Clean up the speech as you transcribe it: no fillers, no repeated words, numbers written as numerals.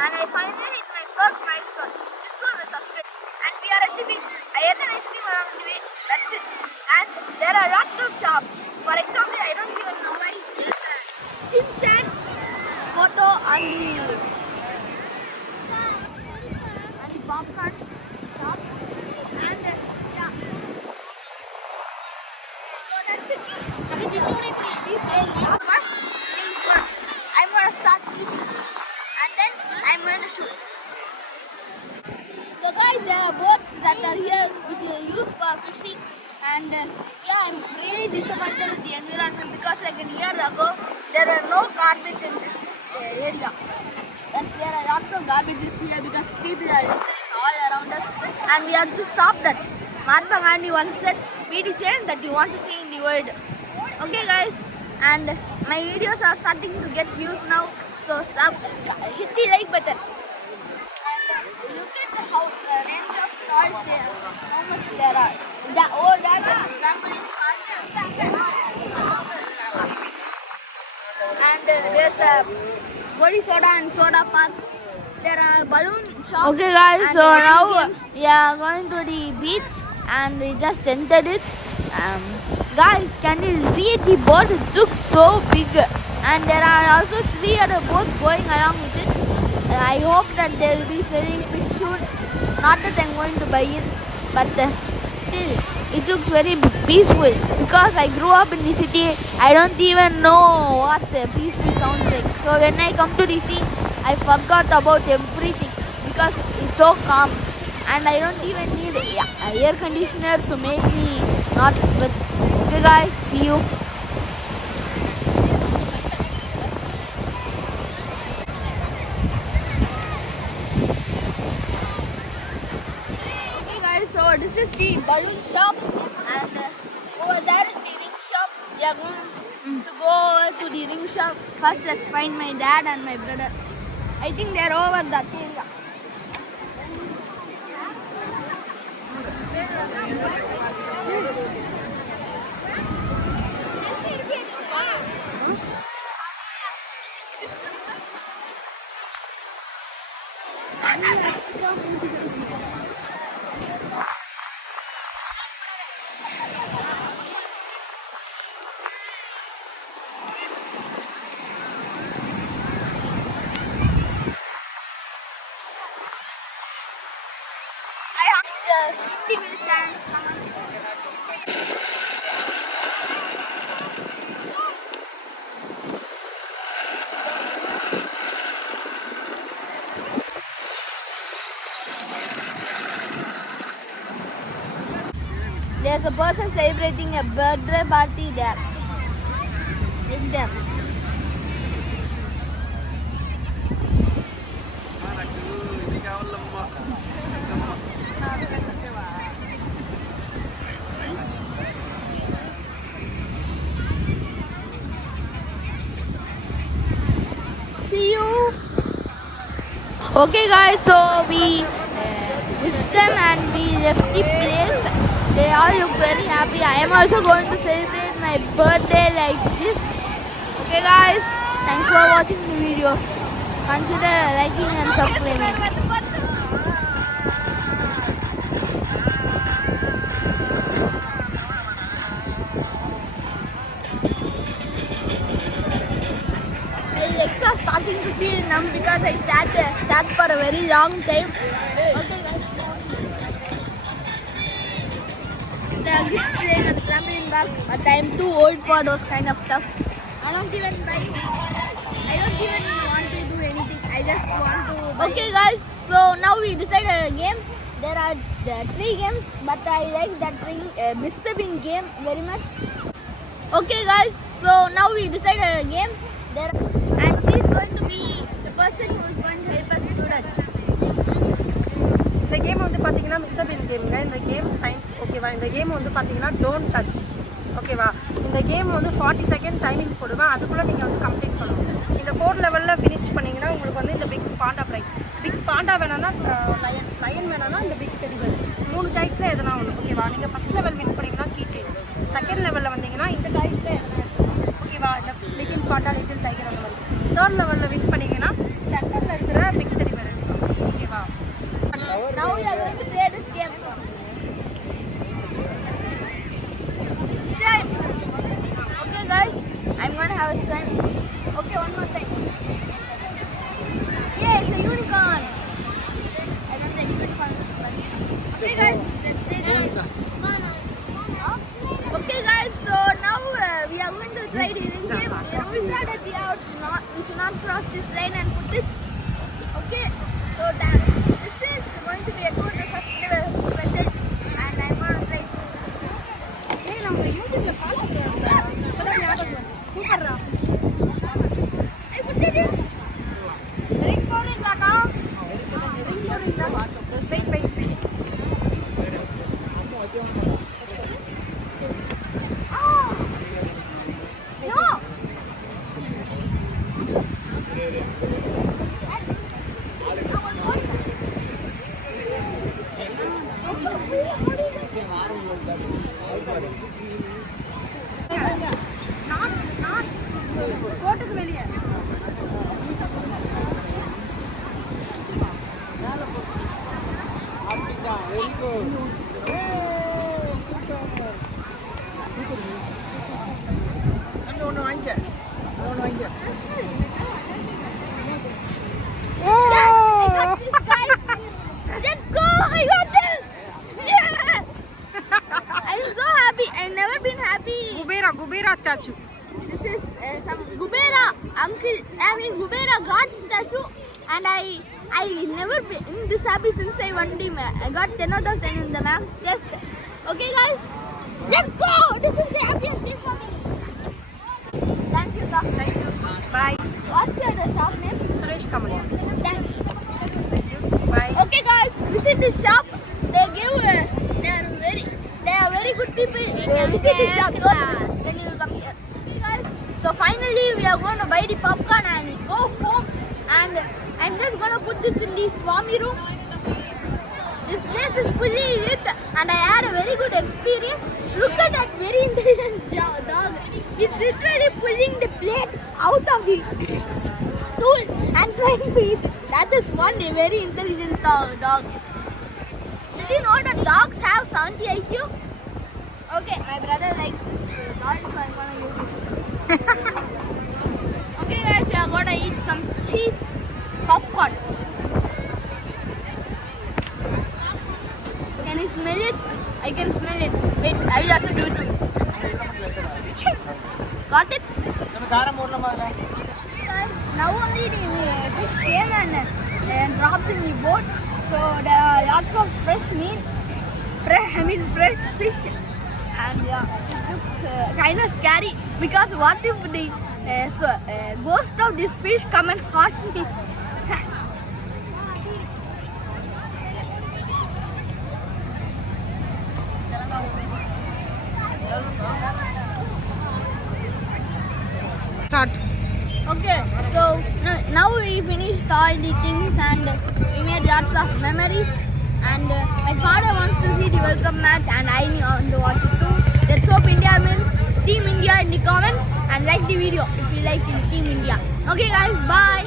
and I finally hit my first milestone. Just 200 subscribers. And we are at the beach. I ate an ice cream around the way. That's it. And there are lots of shops. For example, I don't even know why there's a Chin-chan photo on the popcorn shop. And yeah. So that's it. First things first. I'm gonna start eating. And then I'm going to shoot. So guys, there are boats that are here which are used for fishing, and yeah, I'm really disappointed with the environment because like a year ago there were no garbage in this area. And there are lots of garbages here because people are littering all around us, and we have to stop that. Mahatma Gandhi once said, "Be the change that you want to see in the world." Okay guys, and my videos are starting to get views now, so hit the like button. Look at how the range of stars there, how much there are. That is trampoline park. And there's a Goli soda and soda park. There are balloon shops. Okay guys, so now we are going to the beach and we just entered it. Guys, can you see the boat? It looks so big, and there are also 3 other boats going along with it. I hope that they will be selling fish soon. Not that I'm going to buy it, but still, it looks very peaceful. Because I grew up in the city, I don't even know what peaceful sounds like. So when I come to the sea, I forgot about everything because it's so calm. And I don't even need an air conditioner to make me not sweat. Okay guys, see you. So this is the balloon shop, and over there is the ring shop. We are going to go to the ring shop. First, let's find my dad and my brother. I think they're over that area. There's a person celebrating a birthday party there. With them. See you. Okay guys, so we wished them and we left the place. They all look very happy. I am also going to celebrate my birthday like this. Okay guys, thanks for watching the video. Consider liking and subscribing. My legs are starting to feel numb because I sat for a very long time. Okay guys. They are just playing a trampoline park, but I am too old for those kind of stuff. I don't even want to do anything. I just want to. Okay guys, so now we decided a game. There are 3 games, but I like that Mr. Bean game very much. Okay guys, so now we decided a game. And she is going to be the person who is going to help us do that. இந்த game வந்து பார்த்தீங்கன்னா mister been கேமுங்க. இந்த game science ஓகேவா. இந்த game வந்து பார்த்தீங்கன்னா don't touch ஓகேவா. இந்த கேம் வந்து 40 செகண்ட் டைமிங் போடுவேன். அதுக்குள்ளே நீங்கள் வந்து கம்ப்ளீட் பண்ணணும். இந்த 4 லெவலில் ஃபினிஷ் பண்ணிங்கன்னா உங்களுக்கு வந்து இந்த big panda prize. Big panda வேணான்னா லயன் வேணான்னா இந்த பிக் டெலிவர் 3 சாய்ஸில் எதனா ஒன்று ஓகேவா. நீங்கள் ஃபஸ்ட் லெவல் வின் பண்ணிங்கன்னா கீ செயின். செகண்ட் லெவலில் வந்தீங்கன்னா இந்த சாய்ஸில் எதனா ஓகேவா. இந்த லிட்டில் பாண்டா லிட்டில் டைகர் அந்த மாதிரி. 3rd லெவலில் வின் பண்ணிங்கன்னா சென்டரில் இருக்கிற big deliver Okay guys, so now we are going to try the game. We said that we should not cross this line and put it. Okay, so that this is going to be a 200 subscriber special, and I'm gonna try to. ஏய் நம்ம யூடியூப்ல பாத்துறோம். அதான் ஞாபகம். சூப்பர்ரா. I put it in. Ring போறீங்களாக்கா? Ring போறீங்களா? Wait. No. நான் கோட்டுக்கு வெளியே. I got this, guys. Let's go. I got this. Yes. I'm so happy. I've never been happy. Kubera statue. This is some Gubera uncle. I mean Gubera God statue, and I never been this happy since I I got 10 out of 10 in the maths test. Okay guys, let's go. This is the happiest day for me. Thank you, Doc. Thank you. Bye. What's your shop name? Suresh Kamaliya. Thank you. Bye. Okay guys, visit this shop. They are very good people. Visit this shop. Don't miss when you come here. Okay guys, so finally we are going to buy the popcorn and go home. And I'm just going to put this in the Swami room. This place is fully lit and I had a very good experience. Look at that very intelligent dog. He's literally pulling the plate out of the stool and trying to eat it. That is one very intelligent dog. Did you know that dogs have 70 IQ? Okay, my brother likes this dog, so I'm gonna use it. Okay guys, we are gonna eat some cheese popcorn. Can you smell it? I can smell it. Wait, I will also do it too. Got it? Now only the fish came and dropped in the boat. So there are lots of fresh meat, fresh fish, and yeah, it looks kind of scary because what if the ghost of this fish come and haunt me? Start. Okay, so now we finished all the things and we made lots of memories. And my father wants to see the World Cup match and I want to watch it too. Let's hope India wins. Team India in the comments and like the video if you like Team India. Okay guys, bye.